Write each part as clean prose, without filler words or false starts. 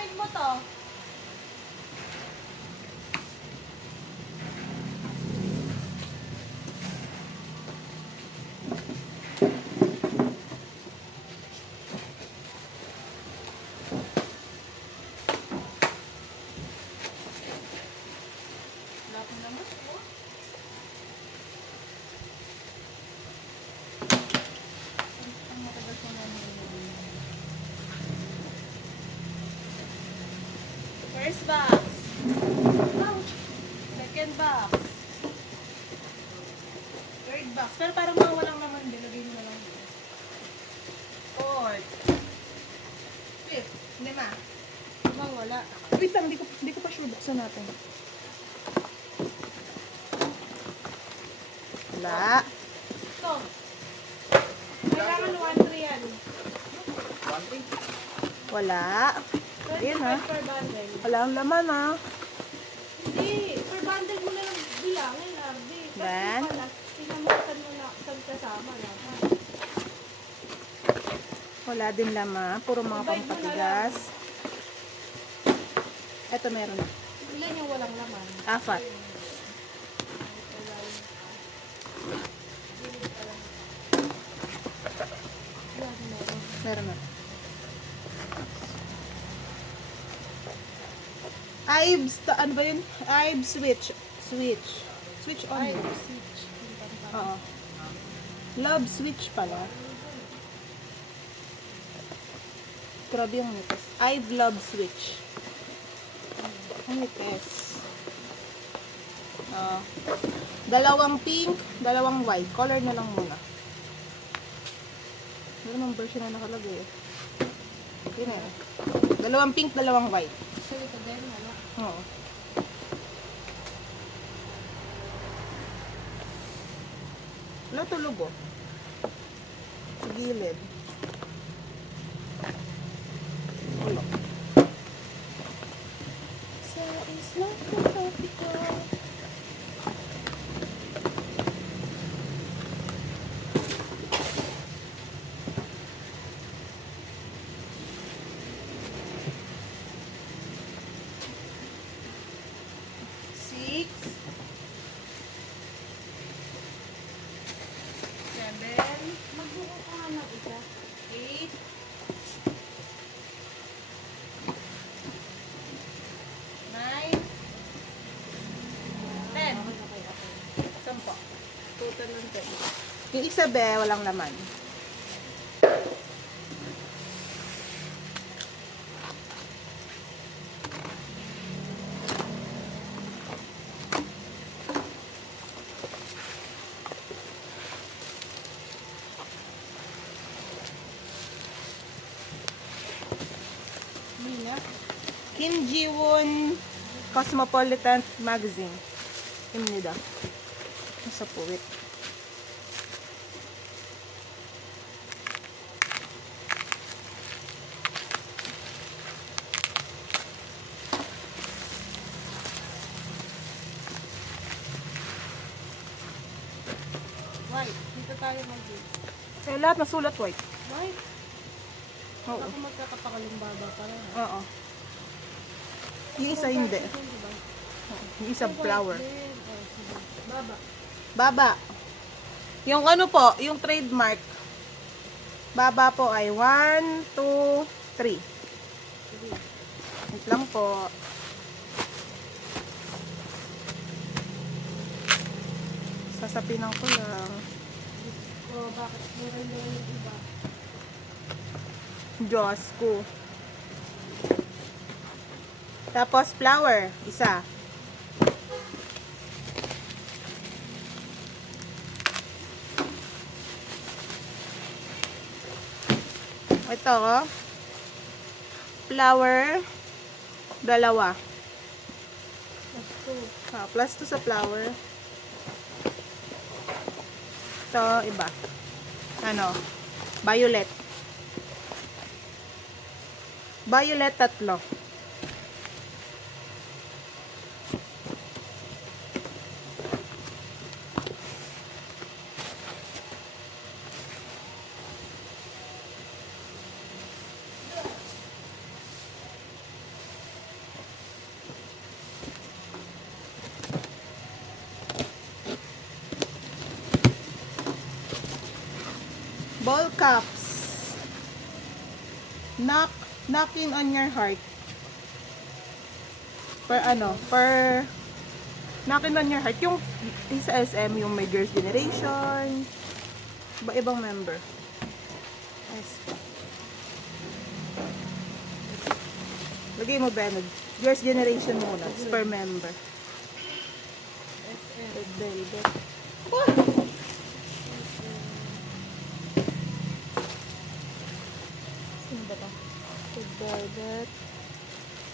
Kunin mo to. Lapin naman po. Ang matagal ko na first box. Ouch. Second box. Third box. Pero parang mga walang naman din. Lagay mo na lang din. Fourth. Fifth. Lima. Limang wala. Wait lang, hindi ko pa sure buksan natin. Wala. Ito. Kailangan 1-3 yan. Wala. Ayan, ha? 25 per bundle. Wala ang laman, ha? Hindi. Per bundle mo na lang bilangin, Ardi. Then? Sinamatan mo na saan kasama lahat. Wala din laman. Puro mga Divide mo na pampatigas. Ito meron na. Ilan yung walang laman? 4. Meron na. Ives, ano ba yun? Ives switch. Switch on. Ay, yun. switch. Oo. Love switch pala. Grabe yung nites. I've love switch. Ang nites. Dalawang pink, dalawang white. Color na lang muna. Meron ang version na nakalagay eh. Yun eh. Dalawang pink, dalawang white. So, ito din, wala. Oo. Wala tulog oh. Sa gilid. Wala. So, it's not the tropical. Six. 7. Magbuko ka nga ng isa. 8. 9. 10. Sampo. Total ng 10. Yung isa be, walang laman. Hindi na. Kim Ji-woon Cosmopolitan Magazine. Imnida. Nasa puwit. White. Dito tayo mag-give. Eh, lahat nasulat white. White. Oo. Ako magkakapakalumbaba pa rin. Oo. Yung isa hindi. Diba? Yung isa flower. Baba. Baba. Yung ano po, yung trademark. Baba po ay 1, 2, 3. Wait lang po. Sasapinan ko lang. O, bakit? Meron na yung iba. Diyos ko. Tapos flower, isa. Ito, oh. Flower, dalawa. Plus 2 sa flower. Ito, iba. Ano? Violet. Violet, 3. Cups. Knocking on your heart. Knocking on your heart. Yung sa SM, yung may Girls' Generation. Iba-ibang member. Yes. Lagay mo, Benod. Girls' Generation muna. It's per member. Red Velvet. Oh! Sino ba ito? Red Velvet.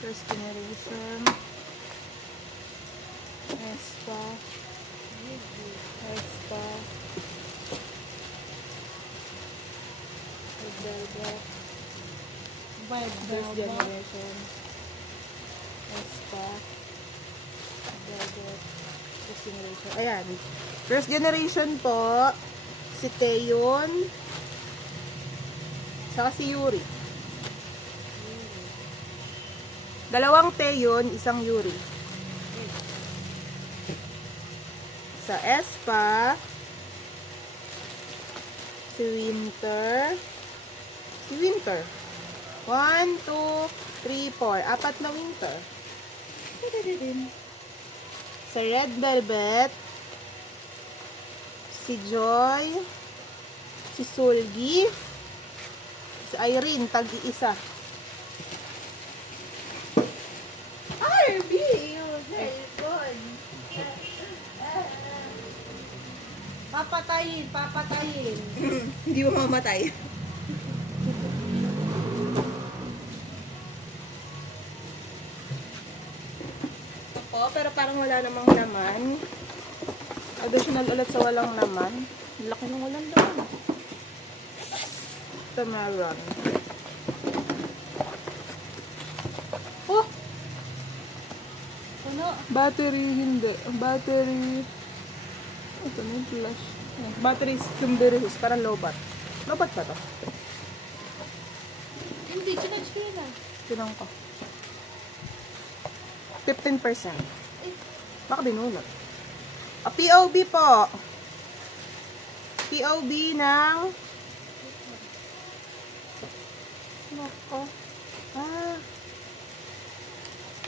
First Generation. Espa. Red Velvet. First Generation. Espa. Red Velvet. First Generation. Ayan. First Generation po. Si Taeyeon. Saka si Yuri. Dalawang Taeyeon, isang Yuri. Sa Espa, si Winter. 1, 2, 3, 4. Apat na Winter. Sa Red Velvet, si Joy, si Sulgi, si Irene, tag-iisa. RB! Very good. Papatayin. Hindi mo mamatay. Ako, pero parang wala namang laman. Additional ulit sa walang laman. Laki ng walang laman. Ito meron. Oh! Puno. Battery, hindi. Battery. Ito na yung flash. Battery Cumberus, parang lobat. Lobat ba to? Hindi, chinage ko yun ah. Tinang ko. 15%. Baka binunot. POB po. POB ng... Nako.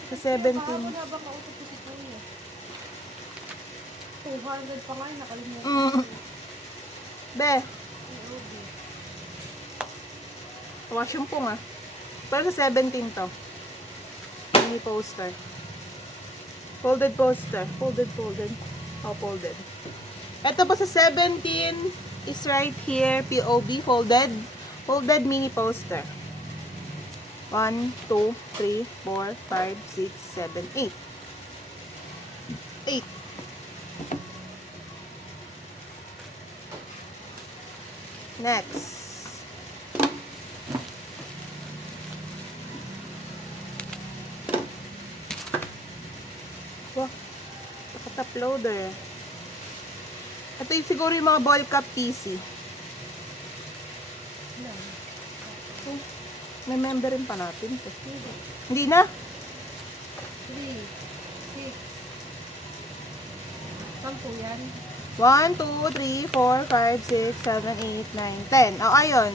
Sa 17. Kahapon na ba kausap ko si Kuya? 200 pa nga, nakalimutan. Be. Wash yung pong ah. Pero sa 17 to. Mini poster. Folded poster. Folded. Oh, folded. Ito po sa 17 is right here. POB. Folded mini poster. 1, 2, 3, 4, 5, 6, 7, 8. 8. Next. Wow. Top loader. Ito yung siguro yung mga ball cup PC. May member rin pa natin. Hindi na? 3, 6. Sampu yan. 1, 2, 3, 4, 5, 6, 7, 8, 9, 10. O, ayun.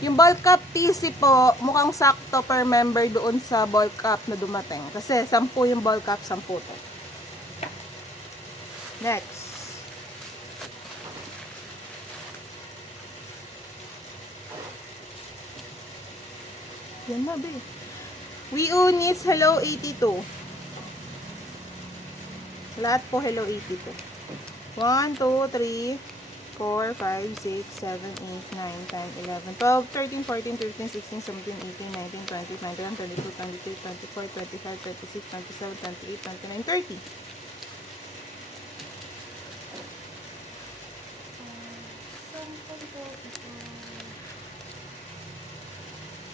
Yung ball cup PC po, mukhang sakto per member doon sa ball cup na dumating. Kasi 10 yung ball cup, 10 to. Next. Yan na, be. Weunis Hello 82. Lahat po Hello 82. 1, 2, 3, 4, 5, 6, 7, 8, 9, 10, 11, 12, 13, 14, 15, 16, 17, 18, 19, 20, 21, 22, 23, 24, 25, 26, 27, 28, 29, 30.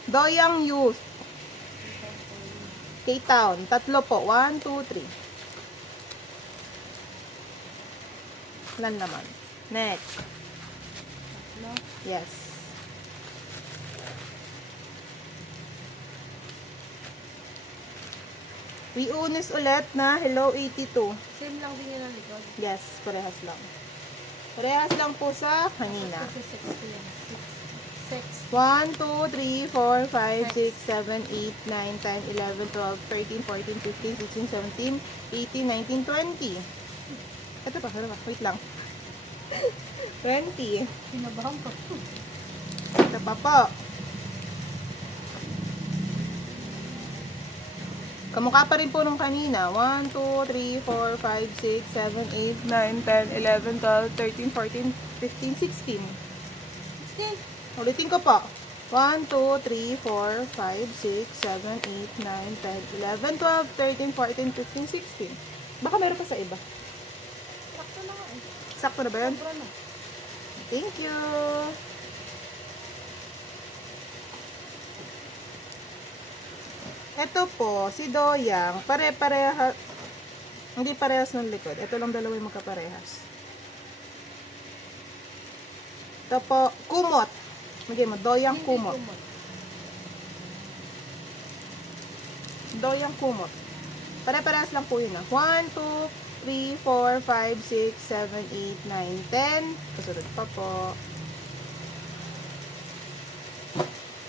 Doyang Youth. K-Town. 3 po. 1, 2, 3. Ilan naman? Next. Yes. Weunis ulit na Hello 82. Same lang din yun ang likod. Yes, parehas lang. Parehas lang po sa kanina. Kasi 60 yan. 6. 1, 2, 3, 4, 5, 6, 7, 8, 9, 10, 11, 12, 13, 14, 15, 16, 17, 18, 19, 20. Ito pa. Wait lang. 20. Pinabahan ko. Ito pa po. Kamukha pa rin po nung kanina. 1, 2, 3, 4, 5, 6, 7, 8, 9, 10, 11, 12, 13, 14, 15, 16. 16. Ulitin ko po. 1, 2, 3, 4, 5, 6, 7, 8, 9, 10, 11, 12, 13, 14, 15, 16. Baka meron pa sa iba. Sakto na nga eh. Sakto na ba yun? Sobra na. Thank you. Ito po, si Doyang, pare-pareha, hindi parehas ng likod. Ito lang dalawa yung magkaparehas. Ito po, kumot. Magay mo, Doyang kumot. Doyang kumot. Pare-parehas lang po yun. 1, 2, 3, 4, 5, 6, 7, 8, 9, 10. Kasunod pa po.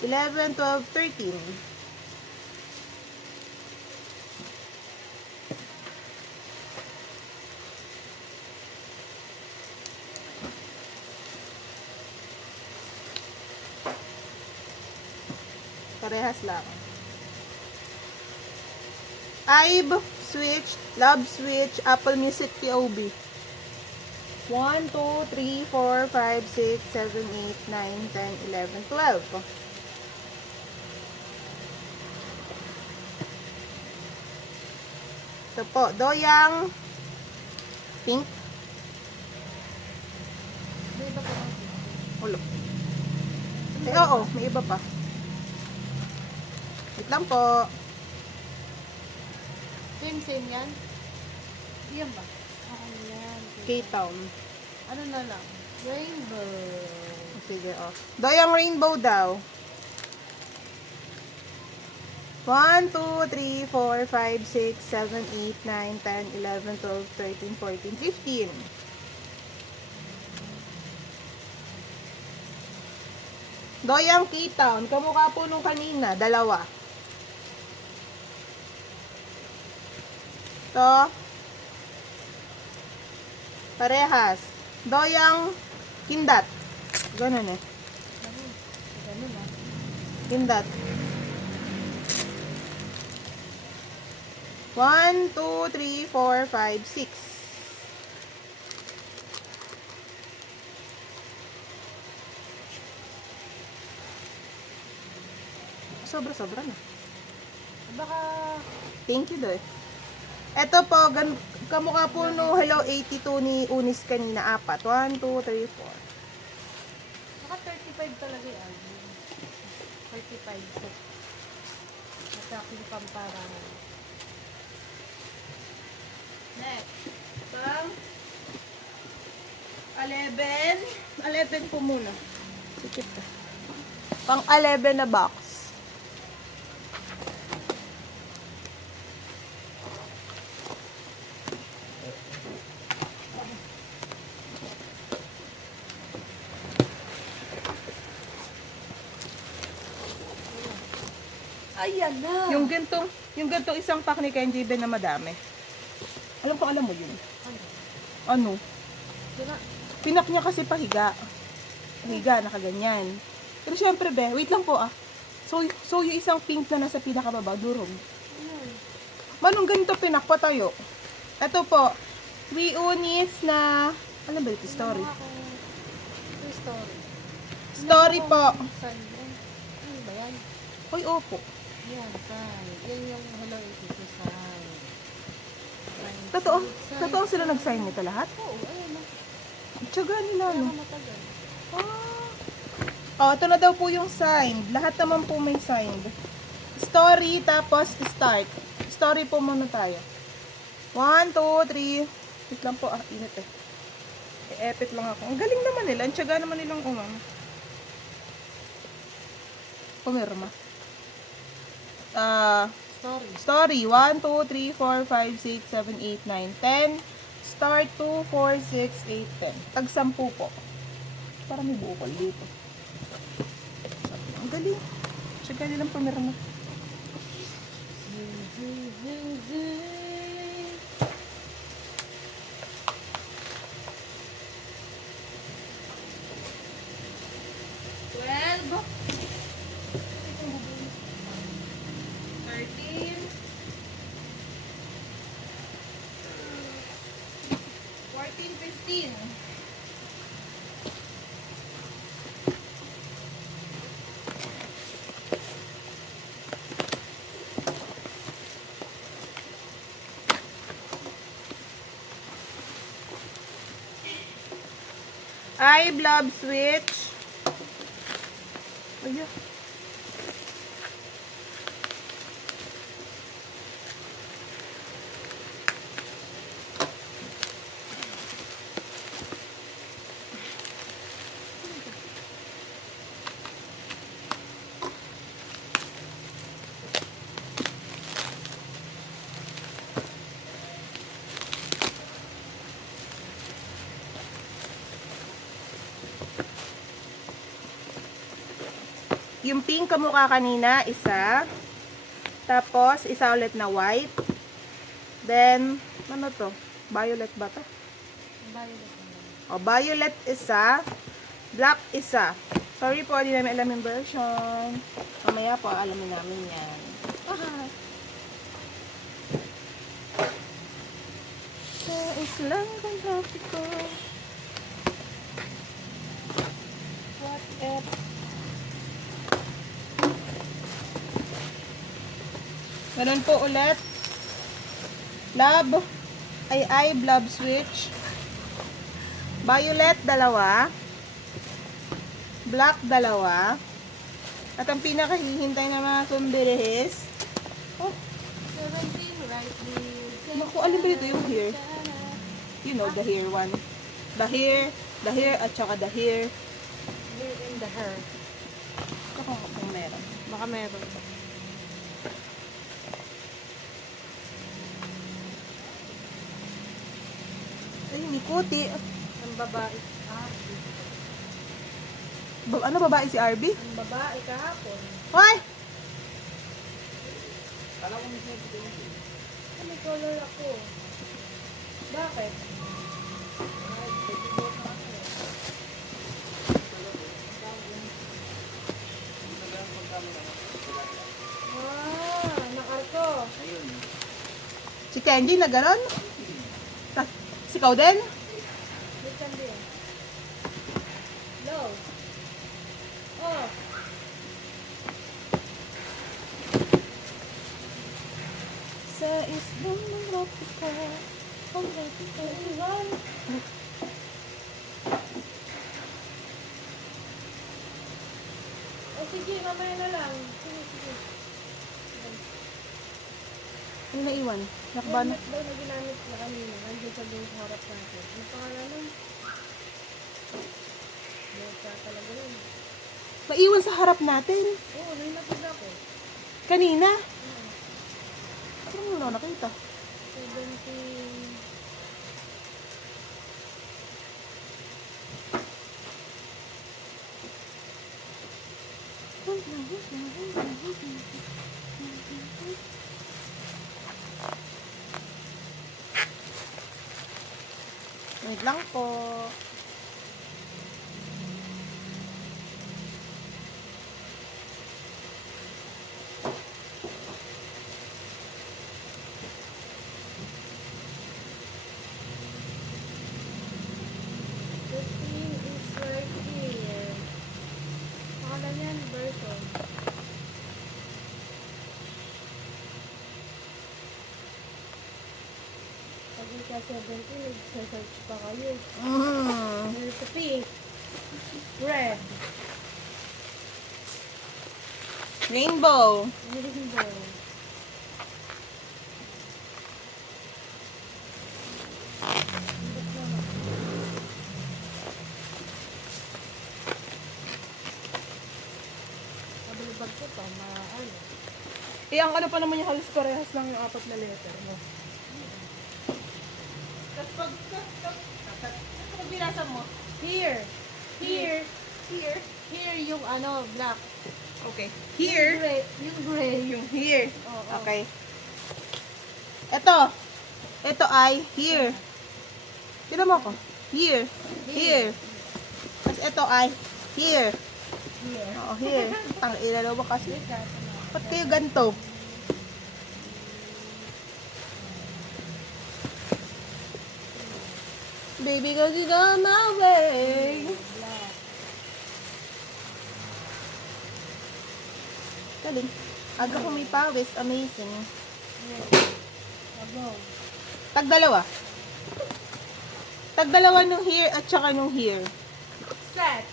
11, 12, 13. Parehas lang. IBE, Switch, Love Switch, Apple Music POB. 1, 2, 3, 4, 5, 6, 7, 8, 9, 10, 11, 12. Ito po, Doyang pink. May iba pa lang. Ulo. Oo, may iba pa. Wait lang po. Same yan? Yan ba? Yan. K-Town. Ano na lang? Rainbow. Sige, oh. Doyang rainbow daw. 1, 2, 3, 4, 5, 6, 7, 8, 9, 10, 11, 12, 13, 14, 15. Doyang K-Town. Kamukha po nung kanina. Dalawa. To. Parehas. Doyang Kindat. Ganun eh. Ganun ah. Kindat. 1, 2, 3, 4, 5, 6. Sobra-sobra na. Baka Thank you, Doy. Ito po, kamukha po no Hello 82 ni Unis kanina. 4. 1, 2, 3, 4. baka 35 talaga yung album. 35 po. At aking pamparahan. Next. Pang 11. 11 po muna. Sikip ka. Pang 11 na box. Ayan na! Yung gantong isang pack ni Kenji Ben na madami. Alam mo yun. Ano? Diba? Pinak niya kasi pahiga. Pahiga, nakaganyan. Pero syempre, be, wait lang po ah. So yung isang pink na nasa pinakababa, durog. Manong ganito pinak pa tayo. Ito po, Unis na, ano ba ito, story? Story. Story po. Sign yan. Ano ba yan? Hoy, opo. Yan, sign. Yan yung Hello 82 sign. Sign. Totoo sila nag-sign nito lahat? Oo, ayun na. Tsaga nila, Kaya no? ka matagal. Oh, ito na daw po yung signed. Lahat naman po may signed. Story, tapos start. Story po muna tayo. 1, 2, 3. Wait lang po, init eh. I-epit lang ako. Ang galing naman nila. Ang tsaga naman nilang pumirma. Story. Story. 1, 2, 3, 4, 5, 6, 7, 8, 9, 10. Start 2, 4, 6, 8, 10. Tag 10 po. Para may bukol dito. Dali. Tsaka nilang pumirma. Twelve. 13. 14, 15. I blob switch. Ayan. Yung pink kamukha kanina, isa. Tapos, isa ulit na white. Then, ano to? Violet ba to? O, violet isa. Black isa. Sorry po, hindi namin alam yung version. Mamaya po, alamin namin yan. So, islang kang happy ko. What if? Ganun po ulit. Blob. Ay, blob switch. Violet, dalawa. Black, dalawa. At ang pinakahihintay na mga kumbirihis. Oh, 17, right wheel. naku, alin ba dito yung hair? You know, the hair one. The hair, at saka the hair. Here in the hair. Kung meron. Baka meron. Ay, ni Kuti. Ang babae. Ano babae si RB? Ang babae kahapon. Hoy! May color ako. Bakit? Nakarko. Si Kenji na gano'n? Si Ikaw din? Listen din. Low. Oh. Sa islang ng rapika, ang rapika iwan. O sige, mamaya na lang. Sige. Ano na iwan? Nakbano? Helmet daw na ginamit na kanina. Nandiyan sa doon sa harap natin. Ano pangalan nun? Meta talaga yun. Maiwan sa harap natin. Oo, nilapid ako. Kanina. Ano mo na nakita? 17. Wait lang po. Is right here. Pangalan yan, Burton. Pag ika 17, nag-search pa kayo. There's a pink. Red. Rainbow. Rainbow. Kabalibag ko pa, ano. Eh, ang ano pa naman yung halos parehas lang yung apat na letter mo. Tapos pag binasa mo, Here. Here. here, Here yung ano, black. Okay. Here. Yung gray. Yung here. Oo. Okay. Ito. Ito ay here. Tira mo ako. Here. Here. Tapos ito ay here. Here. Oo, here. Ang ilalaw mo kasi. Ba't kayo ganito? Baby, cause you got my way. Black. Galing. Aga kumipawis. Amazing. Above. Tagdalawa. Tagdalawa nung here at saka nung here. Set.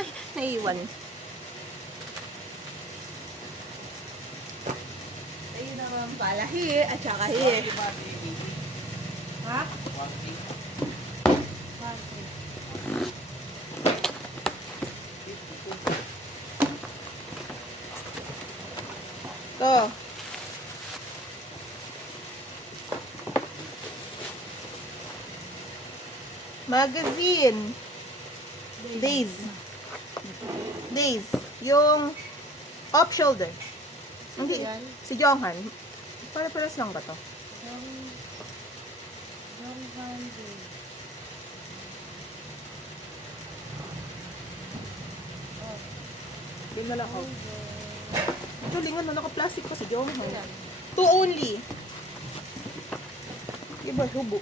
Ay, naiwan. Ayun naman pala. Here at saka here. Ha? To. Magazine. Days. Days. Yung off shoulder. Hindi. yan? Si Jonghan. Para-paras lang ba to? John Handy. Yun na lang ako. Ito, lingon na naka-plastic pa si Jonghan. Ayan. Two only. Iba, hubo.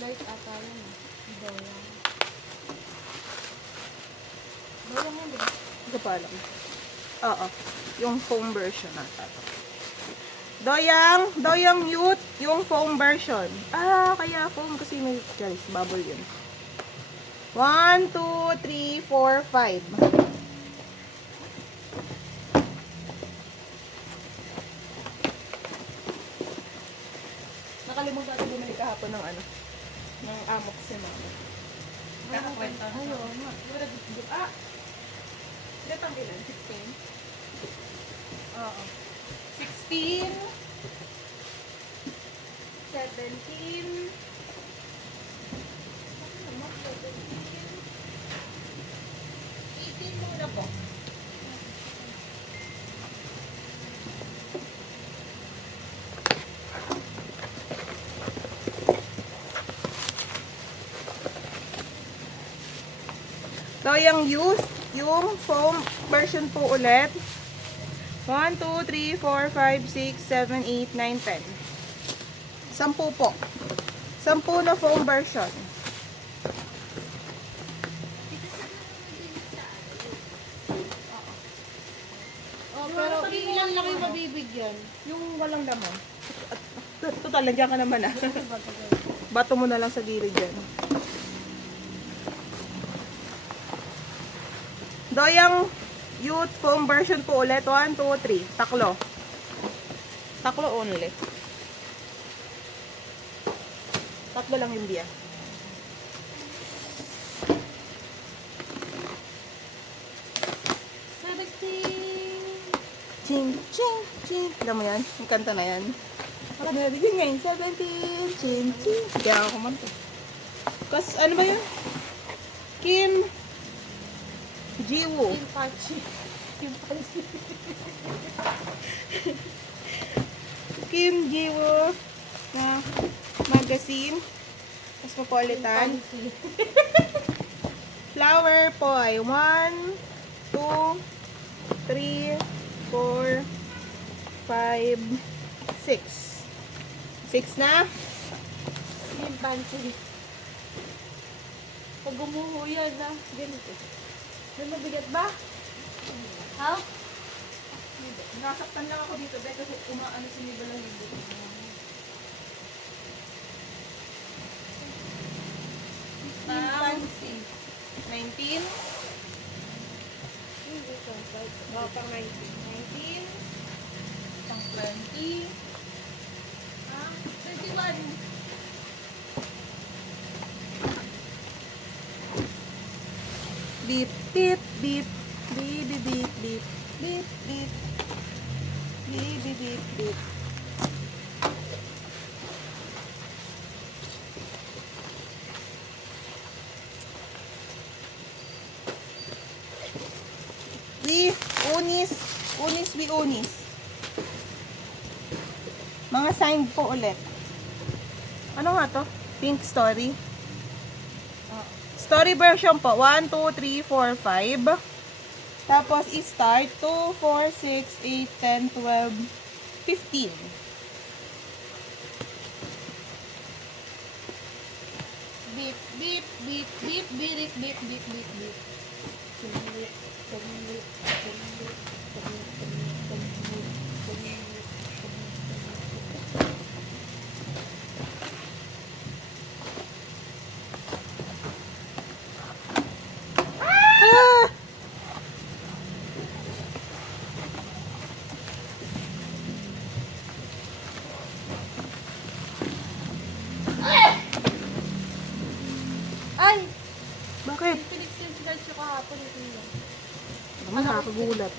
Light ata yun. Doyan. Doyan yun, diba? Hindi pa alam. Oo. Yung foam version nata. Doyang Youth, yung foam version. Ah, kaya foam kasi may guys, bubble yun. 1, 2, 3, 4, 5. Nakalimutan ko bumili kahapon ng ano, ng amok si mama. Kakakwenta. Ayun. Ah! Ilan ang bilan? 16? Oo. 16, 17, 18 muna po. So, yung youth, yung foam version po ulit. 1, 2, 3, 4, 5, 6, 7, 8, 9, 10. 10 po. 10 na foam version. Oh, pero ilan lang yung mabibigyan? Yung walang laman. Total, nandiyan ka naman ah. Bato mo na lang sa gilid dyan. Doyang Youth foam version po ulit. 1, 2, 3. Taklo. Taklo only. Tatlo lang yung biya. Ching, ching, ching. Alam mo yan? Yung kanta na yan. Wala na nabigyan ngayon. 17. Ching, ching. Kaya ako kumanta. Kasi ano ba yun? Kim Jiwoo. Yung patchy. Yung patchy. Kim Jiwoo na magazine. Tapos mapolitan. Flower Poi. 1, 2, 3, 4, 5, 6. 6 na. Yung fancy. Pag gumuho yan, ha? Ganito. May mabigat ba? How? Nasaktan lang ako dito, Bek, kasi umaano si Nibo lang yung buto. Fancy. 19. Hindi ko. Pang 19. 19. Pang 20. Ah, 21. beep, beep, beep. Beep, beep, beep, beep. Beep, beep. Beep, beep, beep, beep. We unis. Unis, we unis. Mga sign po ulit. Ano nga to? Pink story. Story version po. 1, 2, 3, 4, 5. Tapos i-start 2, 4, 6, 8, 10, 12, 15. Beep, beep, beep, beep, beep, beep, beep, beep, beep. Ah! Ay! Bakit? Pinag-sensitive siya kahapon. Ito yun. Naman nakakagulat.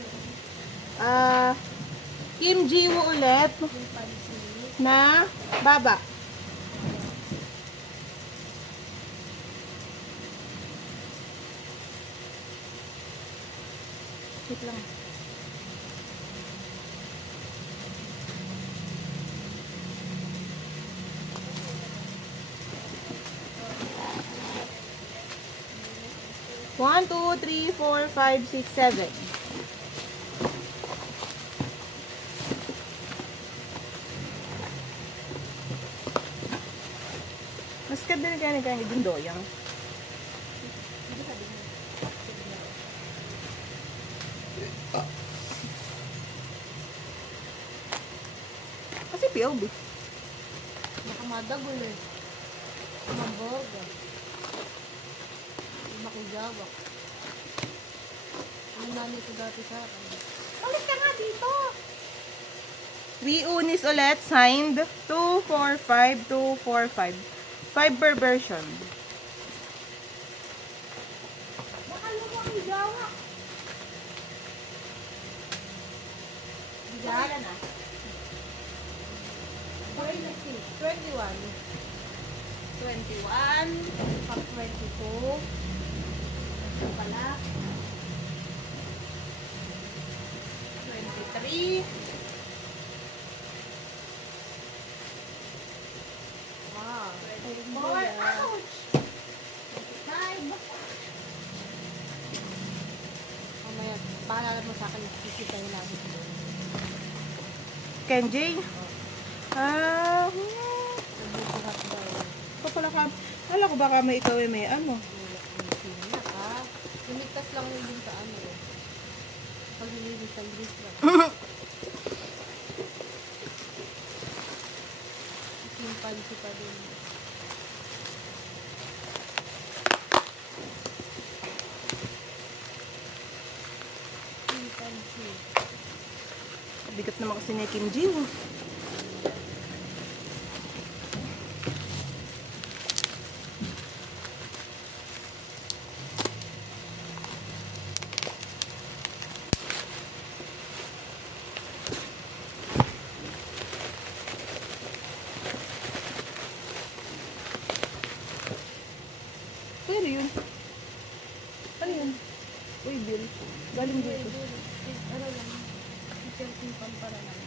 Kim Ji-woo ulit Yung pansi. na baba. Wait lang. One, two, three, 4, 5, 6, 7. Mas ka din kaya din doyang. Kasi POB. Nakamadagol eh. Mamboga. Makijawak. Ang nanay ko dati sa akin. Ulit ka nga dito! We unis ulit, signed 2, 4, 5, 2, 4, 5. 5 per version. Baka lumakijawak. Bigala na. Bakit na 21. 21. Pag 22. Ito pala. 23. Wow. 24. Ouch! 25. Mamaya, paalala mo sa akin, sisitayin namin. Kenji? Nagbubuhat daw. Kapala ka. Kala ko baka may ikaw may ano. Hindi ka. Lumigtas lang yun dun sa ano eh. Pag nililis ang grease lang. Chimpanzee pa din. Chimpanzee. Bigat naman kasi ni Kim Ji. Pero yun. Ano yun? Uy, Bill. Galing dito. Ano lang. Chimpanzee para lang.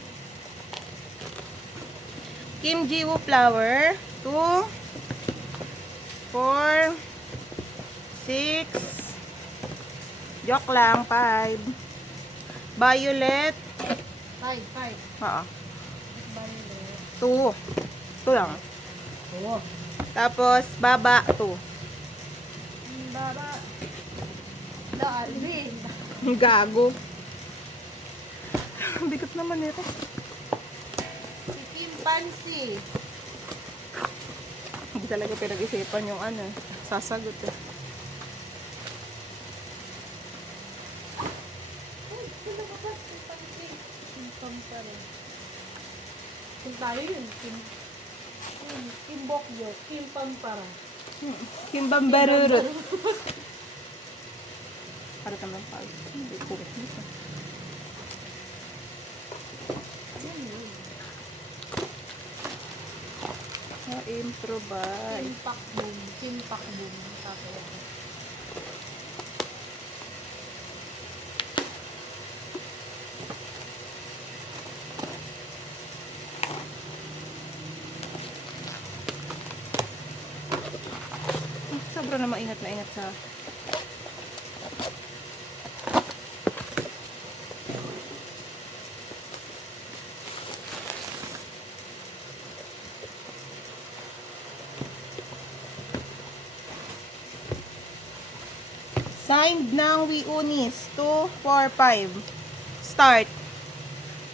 Kim Ji-woo flower. 2, 4, 6. Joke lang. 5. Violet. 5. Oo. Violet. 2. 2 lang. Oo. Tapos, baba. 2. Baba. Alvin. Gago. Bigat naman ito. Si Chimpanzee. Hindi talaga pinag-isipan yung ano. Sasagot eh. Ay, sino ka ba? Chimpanzee. Chimpam pa rin. Kung tayo yun, Kimbokyo. Chimpam para. Kimbambarurut. Para naman pag. Hindi ko dito. Improvise. Simpak boom. Simpak boom. Tapos. Sobra na maingat na ingat sa signed ng Wiunis 2, 4, 5 start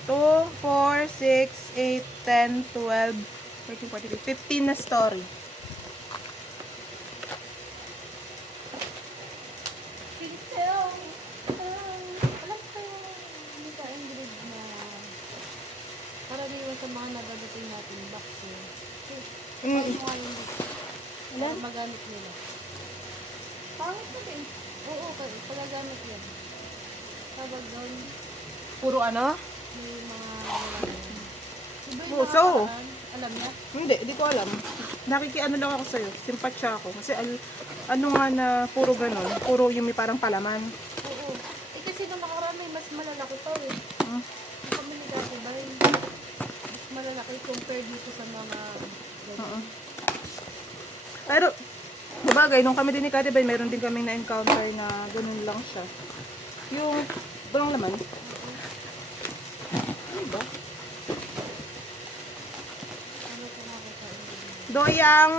2, 4, 6, 8, 10, 12 13, 14, 15 na story. Pinsel. Alam ko, hindi ka Ingrid na karaniwan sa mga nagagating natin box eh. Paano nga yung Alam? magamit nila? Pangit na din. Oo, pagagamit yan. Tawag doon, Puro ano? may mga iba yung Puso. mga nakaraan. Alam niya? Hindi ko alam. Nakikiano lang ako sa'yo. Simpatsya ako. Kasi ano nga na puro ganun. Puro yung may parang palaman. Oo. Eh kasi nung nakaraan may mas malalaki pa eh. Hmm. Yung kami ni Dati ba mas malalaki compare dito sa mga Oo. Pero, sabagay, nung kami din ni Kati Bay, meron din kaming na-encounter na ganun lang siya. Yung, walang laman. Ano ba? ano ko nakita. Doyang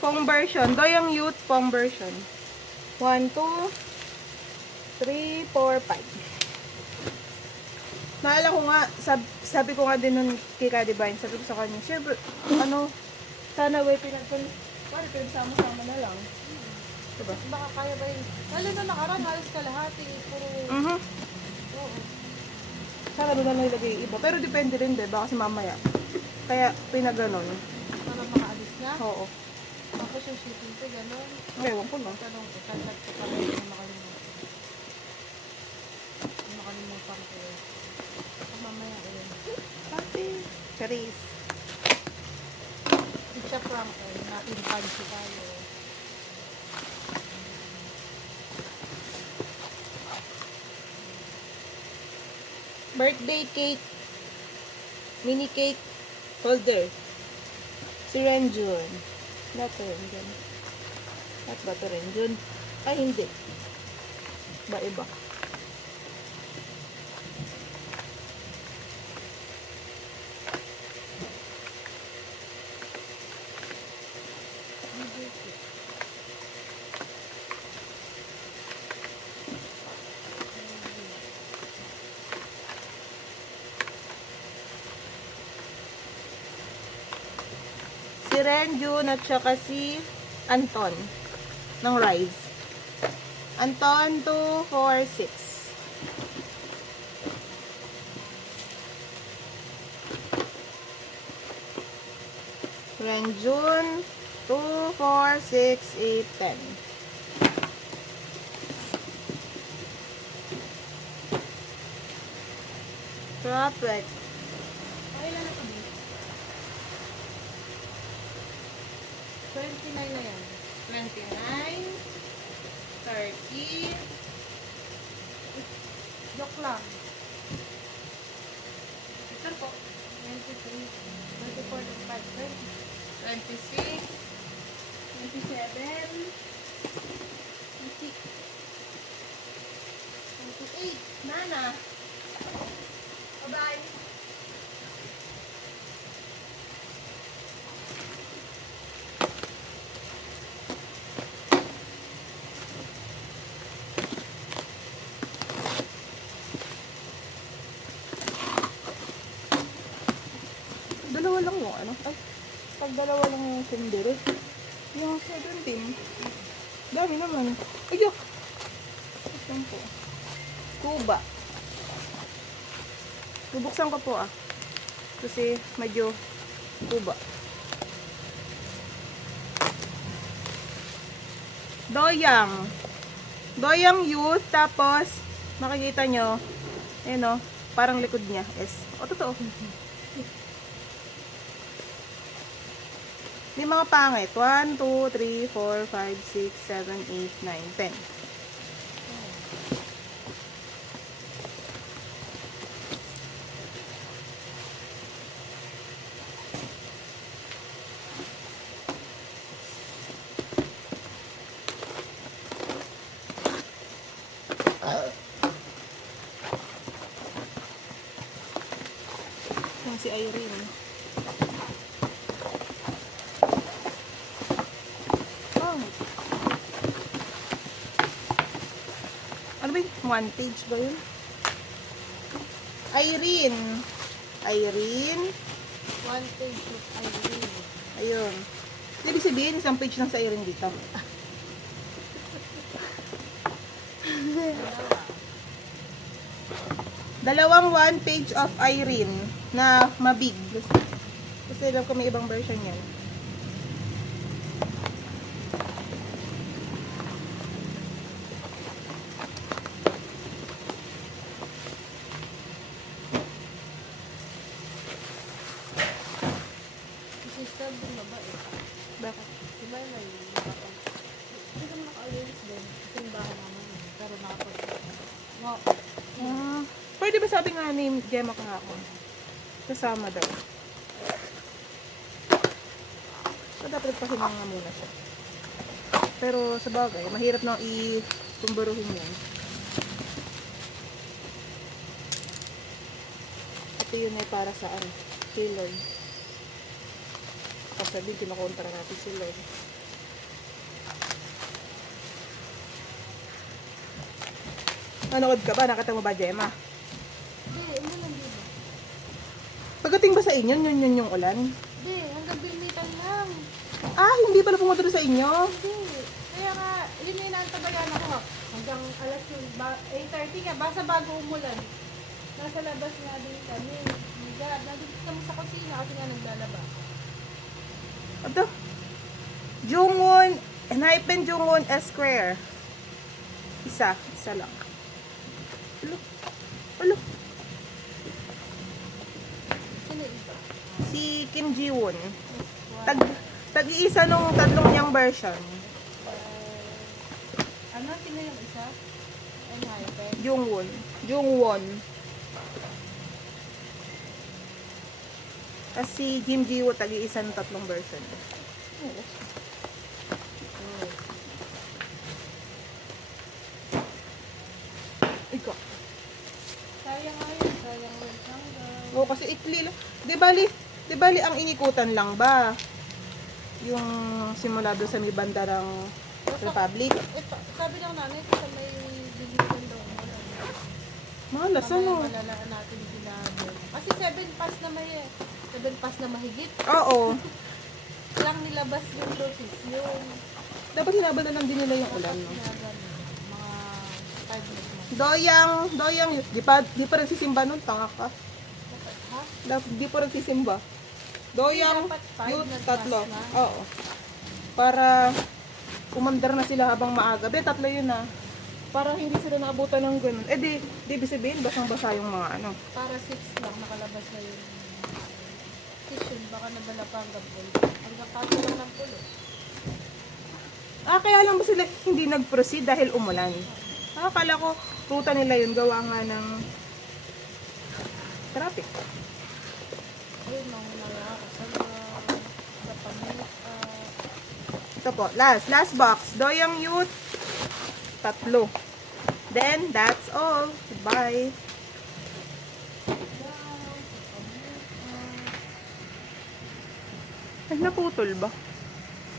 conversion. Doyang youth conversion. 1, 2, 3, 4, 5. Naalala ko nga, sabi ko nga din nun kay Kadivine, sabi ko sa kanya, syempre, sana way pinagsama-sama na lang. Diba? Baka kaya ba yun? Lalo na nakaraan, halos kalahati. Puro, oo. Sana doon na lang ilagay yung iba. Pero depende rin din, baka kasi mamaya. Kaya pinaganon. Para makaalis na. Oo. Tapos yung shipping ko, gano'n. Ewan ko na. Tanong ko, tatag ko pala yung makalimutan. Yung makalimutan ko eh. Baka mamaya ulit. Pati. Charis. Siya prank eh, na-impansi tayo. Birthday cake. Mini cake holder. Si Renjun. Not Renjun. At ba ito Renjun? Ay, hindi. Iba. Si Renjun at saka si Anton ng Rise. Anton 2, 4, 6. Renjun 2, 4, 6, 8, 10. Perfect. Okay lang ito. 29 na yan. 29, 30, Joke lang. ito po, 23, 24, 25, 26, 27, 28, Nana. Bye-bye. Dalawa lang yung ano. Ay, pag dalawa lang yung sundere. Yung 17. Dami naman. Ayok! Ito po. Kuba. Bubuksan ko po ah. Kasi medyo kuba. Doyang. Doyang Youth, tapos, makikita nyo, ayun o, parang likod niya, S. O, totoo. May mga pangit. 1, 2, 3, 4, 5, 6, 7, 8, 9, 10. Yan si Irene. Oh. Ano ba yun? One page ba yun? Irene. Irene. One page of Irene. Ayun. Ibig sabihin, isang page lang sa Irene dito. Dalawang one page of Irene na mabig. Kasi alam ko may ibang version yan. Si sister din ba eh? Bakit? Diba yun ay nakapag... Hindi kami naka-always din. Kasi yung bahay naman yun. Pero nakapag... Pwede ba sabi nga ni Gemma kahapon? Kasama daw. So, dapat nagpahinga nga muna siya. Pero sa bagay, mahirap na i-tumburuhin yan. Ito yun ay para sa ano, kay Lord. Kasi sabihin, kinakontra natin si Lord. Nanood ka ba? Nakita mo ba, Gemma? Hindi, umulan di ba? Pagdating ba sa inyo, yun yung ulan? Hindi, hanggang bilmitan lang. Ah, hindi pala pumunta sa inyo. Hindi. Kaya nga, yun yung inaantabayan ako. Hanggang alas yun, 8:30 nga, basta bago umulan. Nasa labas nga din kami. Nandito kami sa kusina kasi nga naglalaba. Ito. Jungwon, Hypen Jungwon S Square. Isa lang. Ulo. Ulo. Sino iba? Si Kim Ji-won. Tag-iisa nung tatlong niyang version. Ano? Sino yung isa? Ano hype? Jungwon. Tapos si Kim Ji-won, tag-iisa ng tatlong version. Ikaw. Sayang nga yun. Sayang rin hanggang. Oo, kasi ikli lang. Di bali ang inikutan lang ba? Yung simula doon sa may bandarang Republic. Ito, sabi ng nanay, ito sa may bilisan daw umulan. Malas, ano? Malalaan natin sinabi. Kasi 7 pass na may 7 pass na mahigit. Oo. Lang nilabas yung dosis. Yung Dapat hinabal na lang din nila yung ulan, no? na gano'n. Mga 5 minutes na. Doyang, di pa nagsisimba nun, tanga ka. Dapat, ha? Di pa nagsisimba. Doyang, Dapat five youth, na tatlo. class na. Oo. Para umandar na sila habang maaga. Be, tatlo yun na. Para hindi sila naabutan ng ganun. Eh di ibig sabihin, basang-basa yung mga ano. Para 6 lang nakalabas na yung tissue. Baka nabala pa hanggang pulo. Hanggang kaso lang ng pulo. Ah, kaya lang ba sila hindi nag-proceed dahil umulan? Ah, akala ko, ruta nila yun, gawa nga ng traffic. Ayun, nanguna nga ako sa pamilya. Ito po, last box. Doyang Youth, tatlo. Then, that's all. Goodbye. Ay, naputol ba?